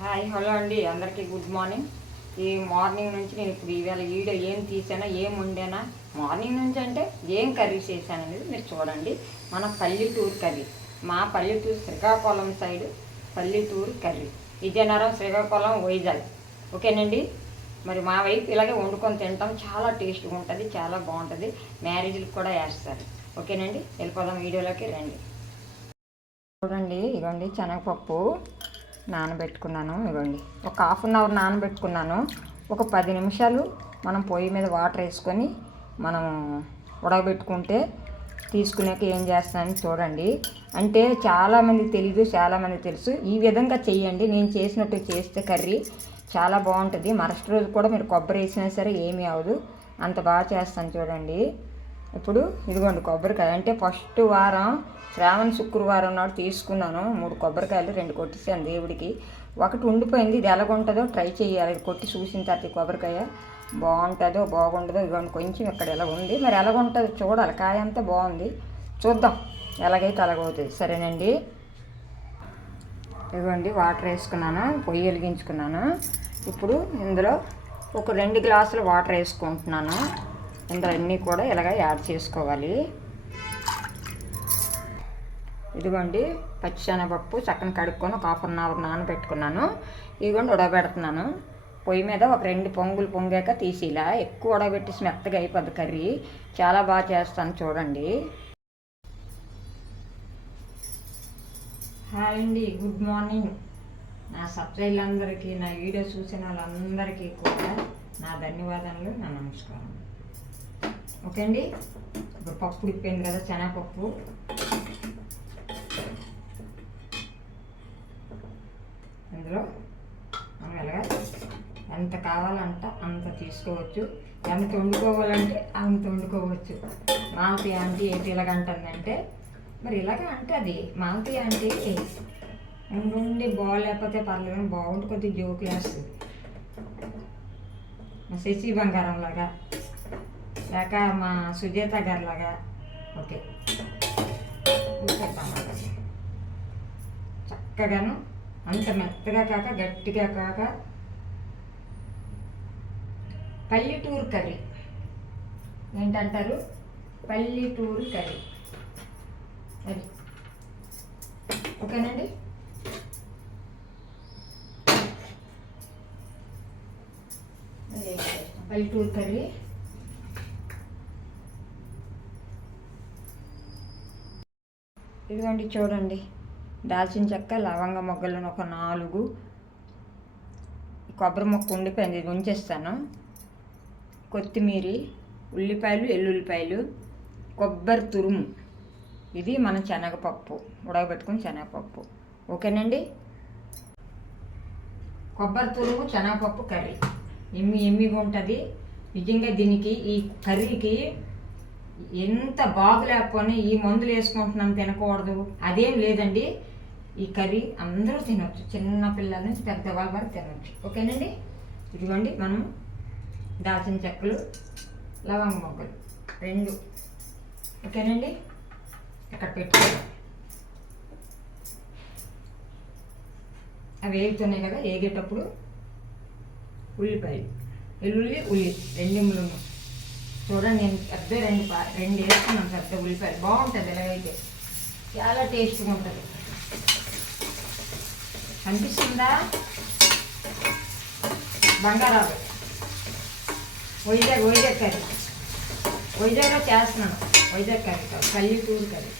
Hi hello అండి. అందరికీ good morning. ఈ మార్నింగ్ నుంచి నేను ఇప్పుడు ఈవేళ వీడియో ఏం తీసానా ఏం వండానా మార్నింగ్ నుంచి అంటే ఏం కర్రీ చేశాను అనేది మీరు చూడండి. మన పల్లెటూరు కర్రీ. మా పల్లెటూరు శ్రీకాకుళం సైడ్ పల్లెటూరు కర్రీ. విజయనగరం శ్రీకాకుళం వైజాగ్. ఓకేనండి? మరి మా వైపు ఇలాగే వండుకొని తింటాం. చాలా టేస్ట్గా ఉంటుంది చాలా బాగుంటుంది. మ్యారేజ్లకు కూడా వేస్తారు. ఓకేనండి? వెళ్ళిపోదాం వీడియోలోకి రండి. చూడండి ఇగోండి శనగపప్పు. నానబెట్టుకున్నాను ఇవ్వండి. ఒక హాఫ్ అన్ అవర్ నానబెట్టుకున్నాను. ఒక పది నిమిషాలు మనం పొయ్యి మీద వాటర్ వేసుకొని మనం ఉడకబెట్టుకుంటే తీసుకునేక ఏం చేస్తానని చూడండి. అంటే చాలామంది తెలియదు చాలామంది తెలుసు. ఈ విధంగా చెయ్యండి. నేను చేసినట్టు చేస్తే కర్రీ చాలా బాగుంటుంది. మరుసటి రోజు కూడా మీరు కొబ్బరి వేసినా సరే ఏమీ అవ్వదు. అంత బాగా చేస్తాను చూడండి. ఇప్పుడు ఇదిగోండి కొబ్బరికాయ. అంటే ఫస్ట్ వారం శ్రావణ శుక్రవారం నాడు తీసుకున్నాను. మూడు కొబ్బరికాయలు రెండు కొట్టేసాను దేవుడికి. ఒకటి ఉండిపోయింది. ఇది ఎలాగుంటుందో ట్రై చేయాలి. కొట్టి చూసిన తర్వాత కొబ్బరికాయ బాగుంటుందో బాగుండదో ఇదిగోండి కొంచెం ఇక్కడ ఎలా ఉంది. మరి ఎలాగుంటుందో చూడాలి. కాయ అంతా బాగుంది. చూద్దాం ఎలాగైతే అలాగవుతుంది సరేనండి. ఇవ్వండి వాటర్ వేసుకున్నాను. పొయ్యి వెలిగించుకున్నాను. ఇప్పుడు ఇందులో ఒక రెండు గ్లాసులు వాటర్ వేసుకుంటున్నాను. ఇందులో అన్నీ కూడా ఇలాగ యాడ్ చేసుకోవాలి. ఇదిగోండి పచ్చిశనగపప్పు చక్కని కడుక్కొని ఒక హాఫ్ అన్ అవర్ నానబెట్టుకున్నాను. ఇదిగోండి ఉడబెడుతున్నాను పొయ్యి మీద ఒక రెండు పొంగులు పొంగాక తీసి ఇలా ఎక్కువ ఉడకబెట్టేసి మెత్తగా అయిపోద్ది కర్రీ. చాలా బాగా చేస్తాను చూడండి. హాయ్ అండి గుడ్ మార్నింగ్. నా సబ్స్క్రైబర్లందరికీ నా వీడియో చూసిన వాళ్ళందరికీ కూడా నా ధన్యవాదాలు నా నమస్కారం ఓకే అండి ఇప్పుడు పప్పు ఇప్పింది కదా శనగపప్పు. ఇందులో మనం ఎలాగా ఎంత కావాలంట అంత తీసుకోవచ్చు. ఎంత వండుకోవాలంటే అంత వండుకోవచ్చు. మాలతి ఆంటీ ఏంటి ఇలాగ అంటుందంటే మరి ఇలాగ అంటుంది మాలతి ఆంటీ ఉండి బాగోలేకపోతే పర్లేదు బాగుంటుంది కొద్దిగా జోకులు వేస్తుంది. మా శశి బంగారం లాగా లేక మా సుజాత గారి లాగా. ఓకే. చక్కగాను అంత మెత్తగా కాక గట్టిగా కాక. పల్లెటూరు కర్రీ. ఏంటంటారు? పల్లెటూరు కర్రీ. అది. ఓకేనండి? అదే పల్లెటూరు కర్రీ. ఇదిగోండి చూడండి. దాల్చిన చెక్క లవంగ మొగ్గలను ఒక నాలుగు కొబ్బరి మొక్క ఉండిపోయింది ఉంచేస్తాను. కొత్తిమీర ఉల్లిపాయలు ఎల్లుల్లిపాయలు కొబ్బరి తురుము. ఇది మన శనగపప్పు ఉడకబెట్టుకుని శనగపప్పు. ఓకేనండి? కొబ్బరి తురుము శనగపప్పు కర్రీ. ఎమ్మి ఎమ్మిగా ఉంటుంది నిజంగా దీనికి ఈ కర్రీకి ఎంత బాగులేకపోయినా ఈ మందులు వేసుకుంటున్నాం తినకూడదు. అదేం లేదండి. ఈ కర్రీ అందరూ తినవచ్చు చిన్న పిల్లల నుంచి పెద్దవాళ్ళ వరకు తినవచ్చు ఓకేనండి? ఇదిగోండి మనం దాచిన చెక్కలు లవంగ మొగ్గలు రెండు. ఓకేనండి? ఇక్కడ పెట్టుకోవాలి అవి వేగుతున్నాయి కదా వేగేటప్పుడు ఉల్లిపాయలు. వెల్లుల్లి ఉల్లి రెండిములు చూడండి నేను పెద్ద రెండు రెండు వేసుకున్నాను పెద్ద ఉల్లిపాయలు. బాగుంటుంది ఎలాగైతే చాలా టేస్ట్గా ఉంటుంది. కనిపిస్తుందా? బంగారాలు. వైజాగ్ వైజాగ్ కర్రీ. వైజాగ్లో చేస్తున్నాను. వైజాగ్ కర్రీ కాదు పల్లెటూరు కర్రీ.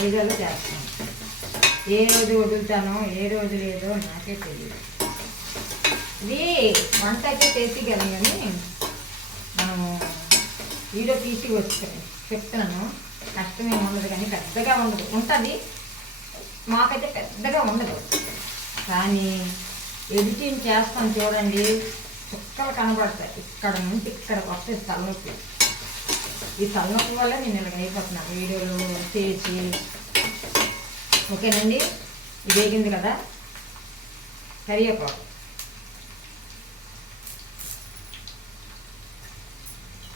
వైజాగ్లో చేస్తున్నాను. ఏ రోజు వదులుతానో ఏ రోజు లేదో నాకే తెలియదు ఇది వంట అయితే చేసిగలం కానీ వీడియో తీసి వచ్చి చెప్తున్నాను. కష్టమేం ఉండదు కానీ పెద్దగా ఉండదు. ఉంటుంది. మాకైతే పెద్దగా ఉండదు. కానీ ఎడిటింగ్ చేస్తాను చూడండి. చుక్కలు కనబడతాయి. ఇక్కడ నుంచి ఇక్కడికి వస్తే తలనొప్పి. ఈ తలనొప్పి వల్ల నేను ఇలాగ అయిపోతున్నాను. వీడియోలు చేసి ఓకేనండి? ఇది వేగింది కదా కరివేపాకు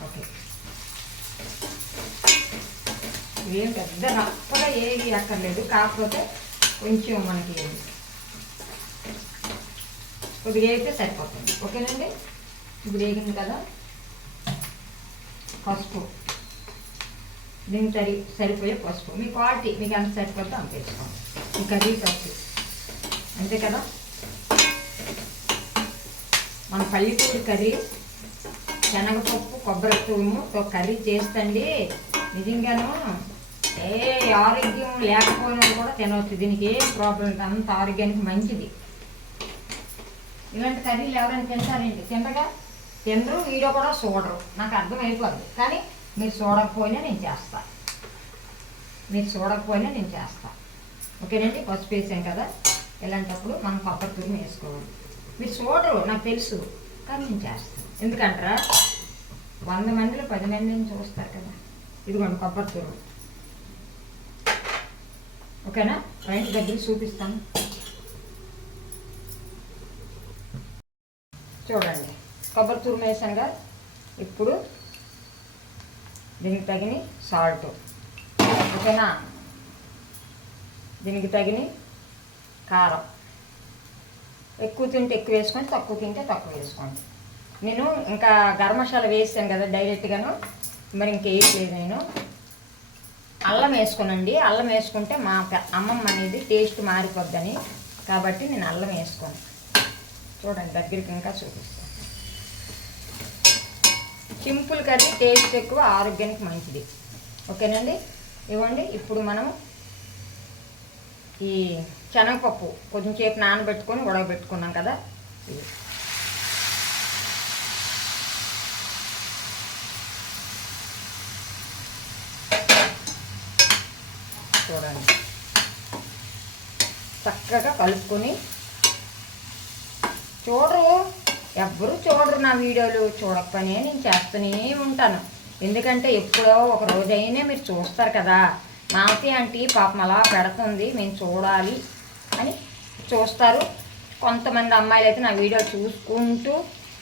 ఓకే ఏం పెద్ద రప్పగా ఏది అక్కర్లేదు. కాకపోతే కొంచెం మనకి కొద్దిగా వేగితే సరిపోతుంది. ఓకేనండి? ఇప్పుడు వేగింది కదా? పసుపు. దీనికి సరి సరిపోయే పసుపు. మీ క్వాలిటీ మీకు ఎంత సరిపోతే అంత వేసుకోండి. ఈ కర్రీ పసుపు అంతే కదా? మన పల్లెటూరు కర్రీ శనగపప్పు కొబ్బరి తురుముతో కర్రీ చేస్తండి. నిజంగాను ఏ ఆరోగ్యం లేకపోయినా కూడా తినవచ్చు దీనికి ఏం ప్రాబ్లం లేదు. అంత ఆరోగ్యానికి మంచిది. ఇలాంటి కర్రీలు ఎవరైనా తింటారండి తినగా తినరు వీడియో కూడా చూడరు. నాకు అర్థమైపోదు. కానీ మీరు చూడకపోయినా నేను చేస్తా. మీరు చూడకపోయినా నేను చేస్తా. ఓకేనండి? పసుపు వేసాం కదా? ఇలాంటప్పుడు మనం కొబ్బరి తురుము వేసుకోవాలి. మీరు చూడరు నాకు తెలుసు. కానీ నేను చేస్తాను ఎందుకంటారా? వంద మందిలో పది మందిని చూస్తారు కదా. ఇదిగోండి కొబ్బరి తురుము. ఓకేనా? రైట్ దగ్గర చూపిస్తాను. చూడండి. కొబ్బరి తురుము వేసానుగా ఇప్పుడు దీనికి తగిన సాల్ట్. ఓకేనా? దీనికి తగిన కారం. ఎక్కువ తింటే ఎక్కువ వేసుకోండి తక్కువ తింటే తక్కువ వేసుకోండి. నేను ఇంకా గరం మసాలా వేసాను కదా డైరెక్ట్గాను. మరి ఇంకేయట్లేదు నేను. అల్లం వేసుకోనండి. అల్లం వేసుకుంటే మా అమ్మమ్మ అనేది టేస్ట్ మారిపోద్దని. కాబట్టి నేను అల్లం వేసుకోను. చూడండి దగ్గరికి ఇంకా చూపిస్తాను. సింపుల్ కర్రీ టేస్ట్ ఎక్కువ ఆరోగ్యానికి మంచిది. ఓకేనండి? ఇవ్వండి. ఇప్పుడు మనం ఈ శనగపప్పు కొంచెంసేపు నానబెట్టుకొని ఉడకబెట్టుకున్నాం కదా. ఇది చూడండి చక్కగా కలుపుకొని. చూడరు ఎవ్వరూ చూడరు నా వీడియోలు. చూడకపోయినా నేను చేస్తూనే ఉంటాను. ఎందుకంటే ఎప్పుడో ఒక రోజైనా మీరు చూస్తారు కదా మాతి ఆంటీ పాపం అలా పెడుతుంది మేము చూడాలి అని చూస్తారు. కొంతమంది అమ్మాయిలు అయితే నా వీడియో చూసుకుంటూ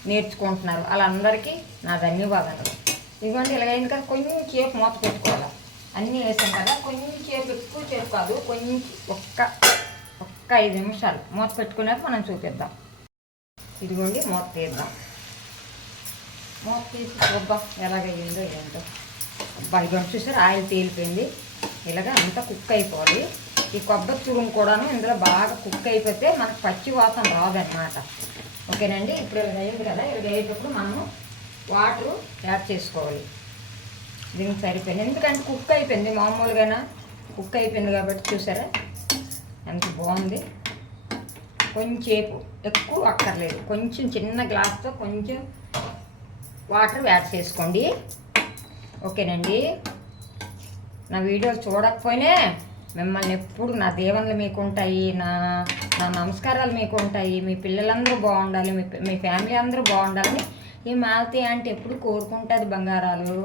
నేర్చుకుంటున్నారు. వాళ్ళందరికీ నా ధన్యవాదాలు. ఇదిగోండి ఇలాగైంది కదా కొంచెంసేపు మూత పెట్టుకోవాలి. అన్నీ వేసాం కదా కొంచెంసేపు ఎక్కువ సేపు కాదు కొంచెం ఒక్క ఒక ఐదు నిమిషాలు. మూత పెట్టుకున్నాక మనం చూపిద్దాం. ఇదిగోండి మూత తీద్దాం. మూత తీసి చూద్దాం ఎలాగయ్యిందో ఏంటో. అబ్బా ఇదిగోండి చూసారు ఆయిల్ తేలిపోయింది. ఇలాగ అంతా కుక్ అయిపోవాలి. ఈ కొబ్బరి తురుము కూడాను ఇందులో బాగా కుక్ అయిపోతే మనకు పచ్చి వాసన రాదనమాట ఓకేనండి ఇప్పుడు ఇలా అయింది కదా ఇలా అయ్యేటప్పుడు మనము వాటరు యాడ్ చేసుకోవాలి. దీనికి సరిపోయింది. ఎందుకంటే కుక్ అయిపోయింది మామూలుగానే? కుక్ అయిపోయింది కాబట్టి చూసారా? ఎంత బాగుంది. కొంచెంసేపు ఎక్కువ అక్కర్లేదు. కొంచెం చిన్న గ్లాస్తో కొంచెం వాటర్ యాడ్ చేసుకోండి. ఓకేనండి. నా వీడియో చూడకపోయినా మిమ్మల్ని ఎప్పుడు నా దీవెనలు మీకు ఉంటాయి నా నా నమస్కారాలు మీకు ఉంటాయి మీ పిల్లలందరూ బాగుండాలి మీ మీ ఫ్యామిలీ అందరూ బాగుండాలని ఈ మాలతి అంటే ఎప్పుడు కోరుకుంటుంది బంగారాలు.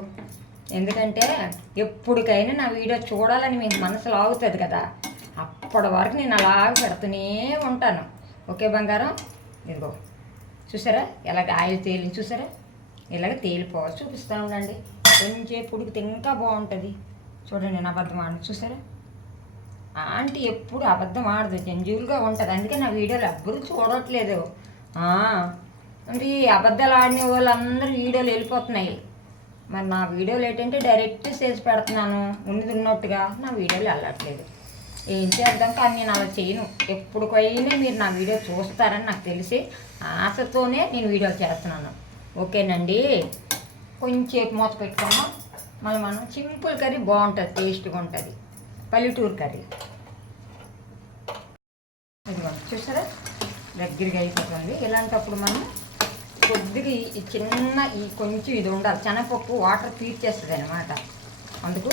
ఎందుకంటే ఎప్పటికైనా నా వీడియో చూడాలని మీకు మనసు లాగుతుంది కదా. అప్పటి వరకు నేను అలా పెడుతూనే ఉంటాను. ఓకే బంగారం? ఇదిగో. చూసారా? ఎలాగ ఆయిల్ తేలింది చూసారా? ఇలాగ తేలిపోవాలి చూపిస్తా ఉండండి. కొంచెంసేపు ఉడికితే ఇంకా బాగుంటుంది. చూడండి నేను అబద్ధం ఆడు చూసారా? ఆంటీ ఎప్పుడు అబద్ధం ఆడదు. జంజువులుగా ఉంటుంది. అందుకే నా వీడియోలు ఎవ్వరూ చూడట్లేదు. అంటే ఈ అబద్ధాలు ఆడిన వాళ్ళందరూ వీడియోలు వెళ్ళిపోతున్నాయి. మరి నా వీడియోలు ఏంటంటే డైరెక్ట్ చేసి పెడుతున్నాను. ఉన్నది ఉన్నట్టుగా నా వీడియోలు వెళ్ళట్లేదు. ఏం చేద్దాం కానీ నేను అలా చేయను. ఎప్పటికైనా మీరు నా వీడియో చూస్తారని నాకు తెలిసి ఆశతోనే నేను వీడియో చేస్తున్నాను. ఓకేనండి? కొంచెంసేపు మూత పెట్టుకున్నాం మళ్ళీ మనం సింపుల్ కర్రీ బాగుంటుంది టేస్ట్గా ఉంటుంది. పల్లెటూరు కర్రీ. ఇదిగో చూసారా? దగ్గరగా అయిపోతుంది. ఇలాంటప్పుడు మనం కొద్దిగా ఈ- చిన్న ఈ కొంచెం ఇది ఉండాలి. శనగపప్పు వాటర్ పీల్చేస్తుంది అనమాట అందుకు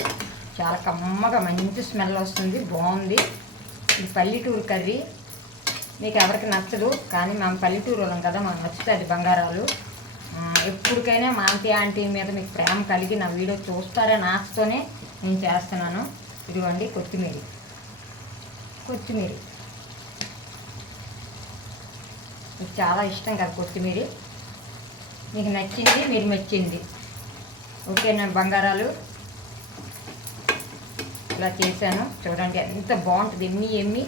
చాలా కమ్మగా మంచి స్మెల్ వస్తుంది బాగుంది. ఇది పల్లెటూరు కర్రీ మీకు ఎవరికి నచ్చదు కానీ మేము పల్లెటూరు వాళ్ళం కదా మాకు నచ్చుతుంది బంగారాలు. ఎప్పటికైనా మా ఆంటీ ఆంటీ మీద మీకు ప్రేమ కలిగి నా వీడియో చూస్తారని ఆశతోనే నేను చేస్తున్నాను. ఇదిగోండి కొత్తిమీర. కొత్తిమీర. మీకు చాలా ఇష్టం కదా కొత్తిమీర. మీకు నచ్చింది మీరు మెచ్చింది. నేను బంగారాలు. ఇట్లా చేశాను. చూడండి ఎంత బాగుంటుంది. ఎమ్మి ఎమ్మి.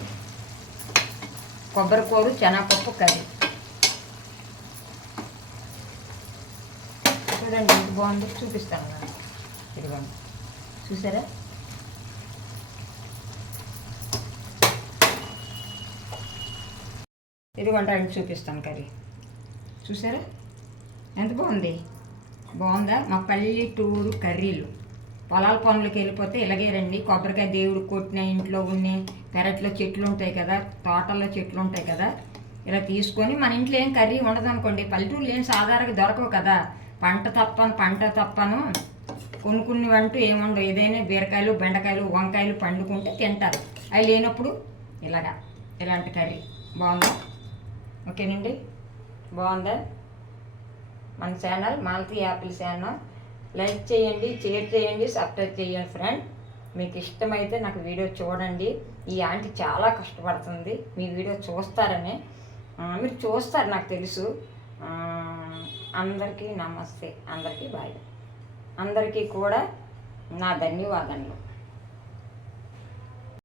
కొబ్బరికూరు చెనాపప్పు కర్రీ. చూడండి ఎంత బాగుంది చూపిస్తాను ఇదిగోండి. చూసారా? ఇదిగోండి అండి చూపిస్తాను కర్రీ. చూసారా? ఎంత బాగుంది? బాగుందా? మా పల్లెటూరు కర్రీలు. పొలాల పనులకు వెళ్ళిపోతే ఇలాగే రండి. కొబ్బరికాయ దేవుడు కొట్టిన ఇంట్లో ఉన్న పెరట్లో చెట్లు ఉంటాయి కదా తోటల్లో చెట్లు ఉంటాయి కదా ఇలా తీసుకొని మన ఇంట్లో ఏం కర్రీ ఉండదు అనుకోండి. పల్లెటూరులో ఏం సాధారణంగా దొరకవు కదా. పంట తప్పను పంట తప్పను. కొనుక్కునేవంటూ ఏముండవు ఏదైనా బీరకాయలు బెండకాయలు వంకాయలు పండుకుంటే తింటారు. అవి లేనప్పుడు ఇలాగా ఇలాంటి కర్రీ. బాగుందా? ఓకేనండి? బాగుందా? మన channel Malathi apple channel. Like చేయండి షేర్ చేయండి సబ్స్క్రైబ్ చేయండి ఫ్రెండ్. మీకు ఇష్టమైతే నాకు వీడియో చూడండి. ఈ ఆంటీ చాలా కష్టపడుతుంది. మీ వీడియో చూస్తారని. మీరు చూస్తారు నాకు తెలుసు. అందరికీ నమస్తే. అందరికీ బాయ్. అందరికీ కూడా నా ధన్యవాదములు.